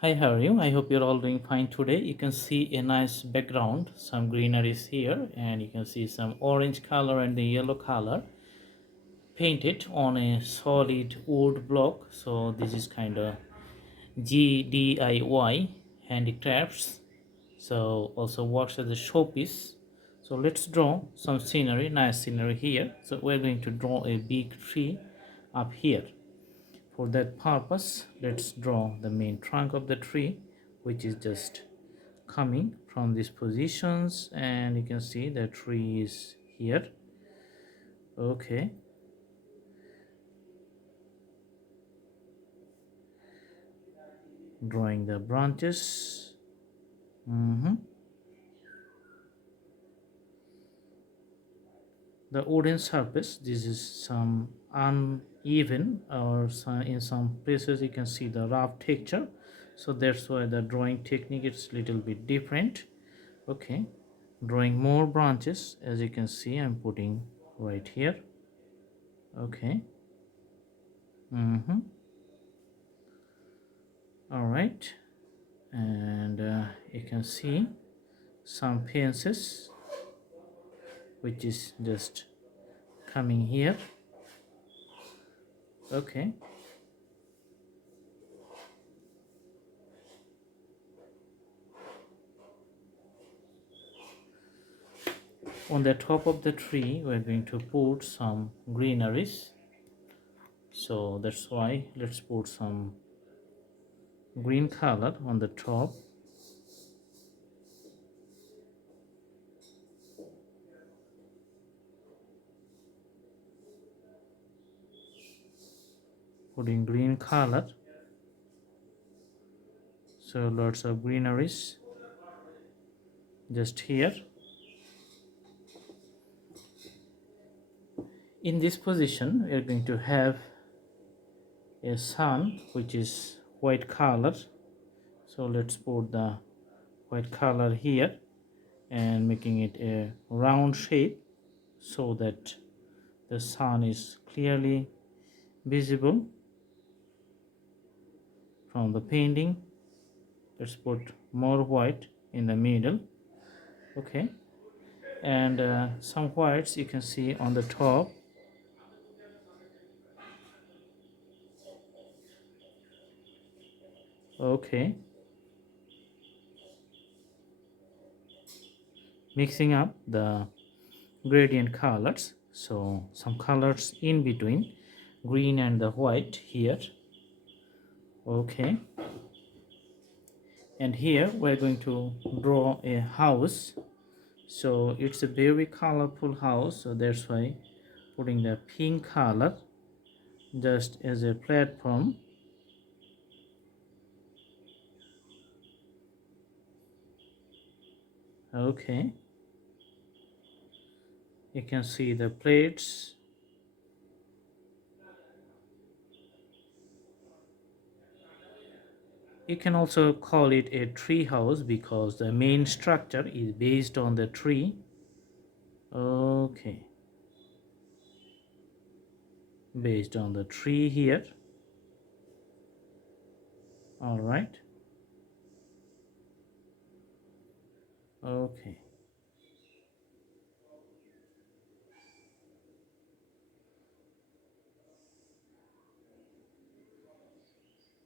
Hi, how are you? I hope you're all doing fine today. You can see a nice background, some greenery is here, and you can see some orange color and the yellow color painted on a solid wood block. So this is kind of GDIY handicrafts. So also works as a showpiece. So let's draw some scenery, nice scenery here. So we're going to draw a big tree up here. For that purpose, let's draw the main trunk of the tree, which is just coming from these positions, and you can see the tree is here. Okay, drawing the branches. The wooden surface, this is some uneven, or in some places you can see the rough texture, so that's why the drawing technique is little bit different. Okay, drawing more branches, as you can see I'm putting right here. Okay. All right, and you can see some fences which is just coming here. Okay, on the top of the tree we're going to put some greeneries, so that's why let's put some green color on the top. Putting green color, so lots of greeneries just here. In this position we are going to have a sun which is white color, so let's put the white color here and making it a round shape so that the sun is clearly visible from the painting. Let's put more white in the middle. Okay, and some whites you can see on the top. Okay, mixing up the gradient colors, so some colors in between green and the white here. Okay, and here we're going to draw a house, so it's a very colorful house, so that's why putting the pink color just as a platform. Okay, you can see the plates. You can also call it a tree house because the main structure is based on the tree. Okay, based on the tree here. All right. Okay,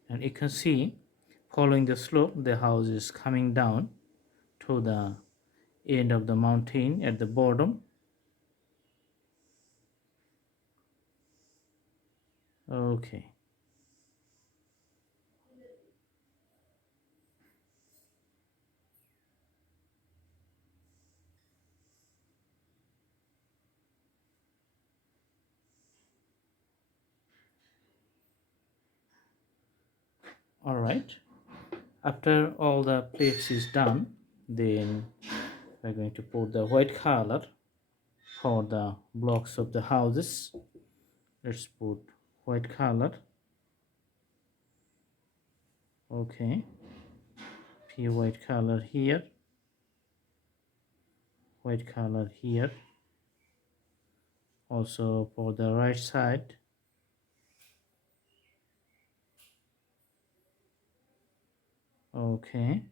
and you can see following the slope the house is coming down to the end of the mountain at the bottom. Okay, all right. After all the plates is done, then we're going to put the white color for the blocks of the houses. Let's put white color. Okay, few white color here, white color here, also for the right side. Okay.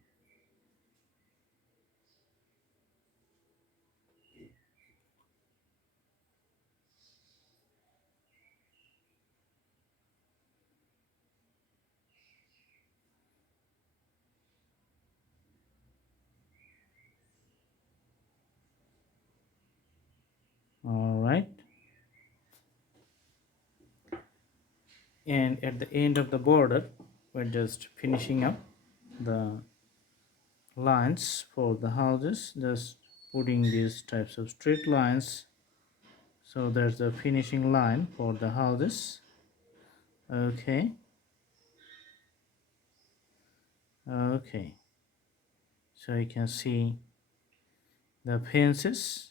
All right. And at the end of the border, we're just finishing up the lines for the houses, just putting these types of straight lines. So there's the finishing line for the houses. Okay. Okay, so you can see the fences.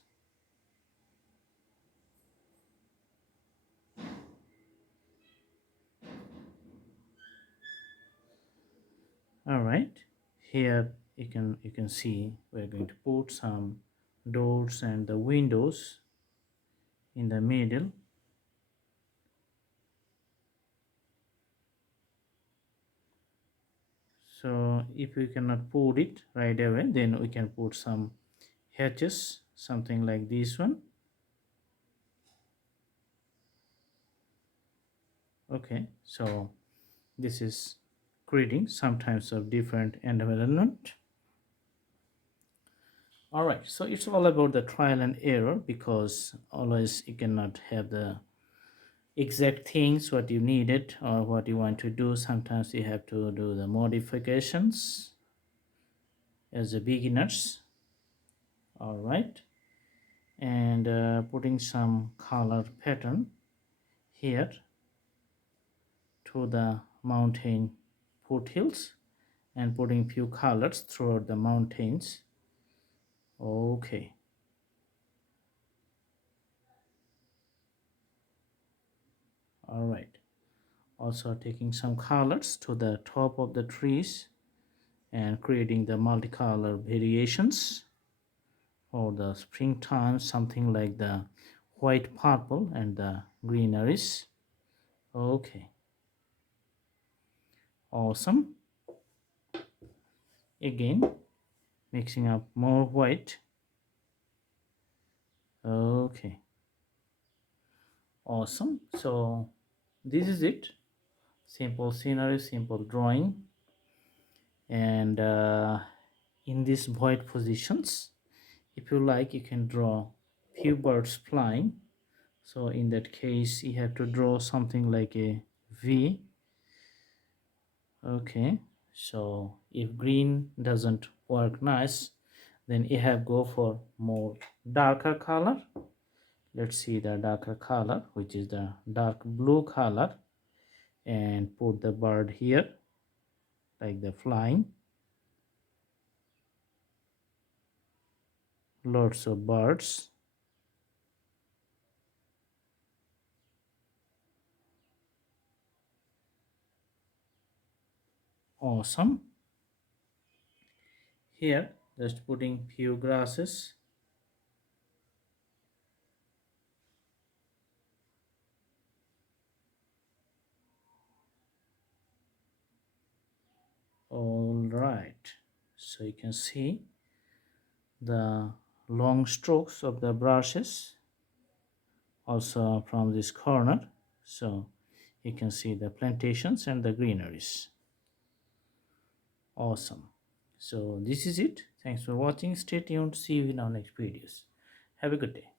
All right, here you can see we're going to put some doors and the windows in the middle. So if we cannot put it right away, then we can put some hatches, something like this one. Okay, so this is creating some types of different environment. All right, so it's all about the trial and error, because always you cannot have the exact things what you needed or what you want to do. Sometimes you have to do the modifications as a beginners. All right, and putting some color pattern here to the mountain foothills and putting few colors throughout the mountains. Okay, all right, also taking some colors to the top of the trees and creating the multicolor variations for the springtime, something like the white, purple and the greeneries. Okay, awesome. Again, mixing up more white. Okay, awesome. So this is it, simple scenery, simple drawing. And in these void positions, if you like, you can draw few birds flying. So in that case you have to draw something like a V. Okay, so if green doesn't work nice, then you have go for more darker color. Let's see the darker color, which is the dark blue color, and put the bird here like the flying. Lots of birds. Awesome. Here just putting few grasses. All right, so you can see the long strokes of the brushes also from this corner. So you can see the plantations and the greeneries. Awesome. So this is it. Thanks for watching. Stay tuned. See you in our next videos. Have a good day.